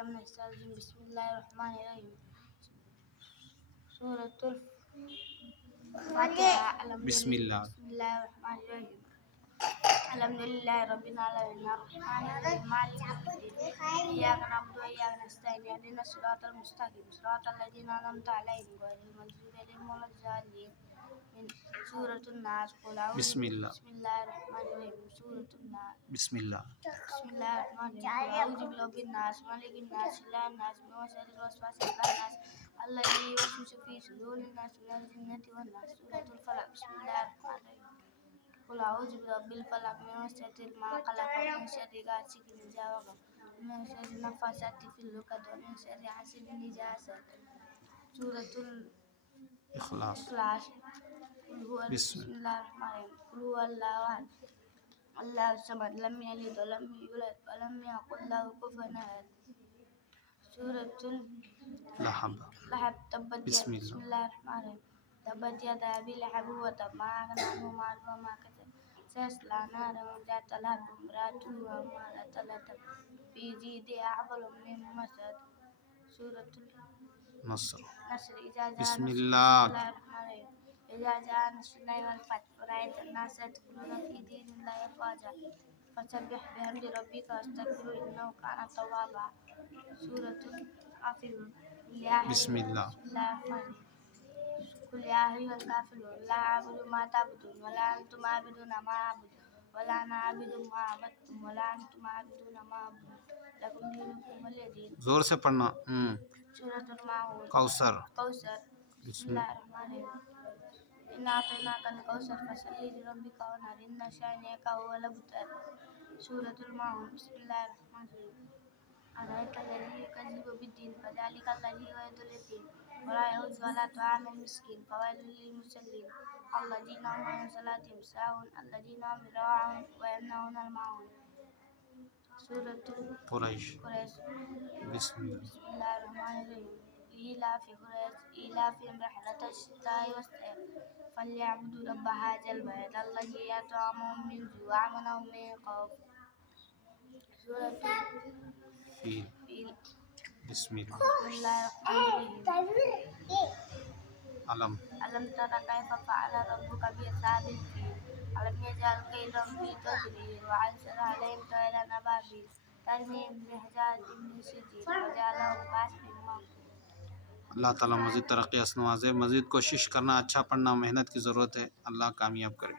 बिल्लाहि मिनश शैतानिर रजीम बिस्मिल्लाहिर रहमानिर रहीम सूरतुल फातिहा बिस्मिल्लाह बिस्मिल्लाहिर रहमानिर रहीम अल्हम्दुलिल्लाहि रब्बिल आलमीन अर्रहमानिर रहीम मालिकि यौमिद्दीन इय्याका नअबुदु व इय्याका नस्तईन इहदिनास सिरातल मुस्तकीम सिरातल लज़ीना अनअमता अलैहिम गैरिल मग़ज़ूबि अलैहिम वलद्दाल्लीन सूरतुन नास बिस्मिल्लाह बिस्मिल्लाहिर रहमानिर रहीम सूरतुन नास बिस्मिल्लाह बिस्मिल्लाहिर रहमानिर रहीम अऊज़ु बिरब्बिन नास मलिकिन नास इलाहिन नास मिन शर्रिल वसवासिल खन्नास अल्लज़ी युवस्विसु फ़ी सुदूरिन नास मिनल जिन्नति वन नास सूरतुल फलक बिस्मिल्लाहिर रहमानिर रहीम कुल अऊज़ु बिरब्बिल फलक मिन शर्रि मा खलक़ मिन शर्रि गासिकिन इज़ा वक़ब मिन शर्रि नफ़्फ़ासाति फ़िल उक़द व मिन शर्रि हासिदिन इज़ा हसद सूरतुल इखलास इखलास बिस्मिल्लाहिर रहमानिर रहीम कुल हुवल्लाहु अहद अल्लाहु समद लम यलिद व लम यूलद व लम यकुल लहु कुफुवन अहद सूरतुल लहब तब्बत बिस्मिल्लाहिर रहमानिर रहीम तब्बत यदा अबी लहब व तब मा अग़ना अन्हु मालुहु व मा कसब सयस्ला नारन ज़ात लहब वइम्रअतुहु हम्मालत हतब फ़ी जीदिहा हब्लुम मिन मसद सूरतुल नस्र बिस्मिल्लाहिर रहमानिर रहीम इज़ा जाअ नस्रुल्लाहि वल फ़तह व रअयतन नास यदख़ुलूना फ़ी दीनिल्लाहि अफ़वाजा फसब्बिह बिहम्दि रब्बिका वस्तग़फिरहु इन्नहु काना तव्वाबा सूरतुल काफ़िरून बिस्मिल्लाहिर रहमानिर रहीम कुल या अय्युहल काफ़िरून ला अअबुदु मा तअबुदून वला अंतुम आबिदूना मा अअबुदु वला अना आबिदुम मा अबदतुम वला अंतुम आबिदूना मा अअबुदु लकुम दीनुकुम वलिय दीन। जोर से पढ़ना। सूरतुल माऊन कौसर बिस्मिल्लाहिर रहमानिर रहीम इन्ना अतैनाकल कौसर फसल्लि लिरब्बिका वनहर इन्ना शानिअका हुवल अबतर सूरतुल माऊन बिस्मिल्लाहिर रहमानिर रहीम अरअयतल्लज़ी युकज़्ज़िबु बिद्दीन फ़ज़ालिकल्लज़ी यदउल यतीम वला यहुज़्ज़ु अला तआमिल मिस्कीन फ़वैलुल लिल मुसल्लीन अल्लज़ीना हुम अन सलातिहिम साहून अल्लज़ीना हुम युराऊन व यमनऊनल माऊन सूरतुल कुरैश बिस्मिल्लाहिर रहमानिर रहीम लिइलाफ़ि कुरैश इलाफ़िहिम रिहलतश शिताइ वस्सैफ फल्यअबुदु रब्ब हाज़ल बैत अल्लज़ी अत'अमहुम मिन जूअ व आमनहुम मिन खौफ सूरतुल फील बिस्मिल्लाहिर रहमानिर रहीम अलम तरा कैफ़ फ़अल रब्बुका बिअस्हाबिल फ़ील अलम यजअल कैदहुम फ़ी तदलील व अरसला अलैहिम तयरन अबाबील तरमीहिम बिहिजारतिन मिन सिज्जील फजअलहुम कअस्फिन मअकूल। अल्लाह ताला मज़ीद तरक्की हसन नवाज़े। मज़ीद कोशिश करना, अच्छा पढ़ना, मेहनत की ज़रूरत है। अल्लाह कामयाब करे।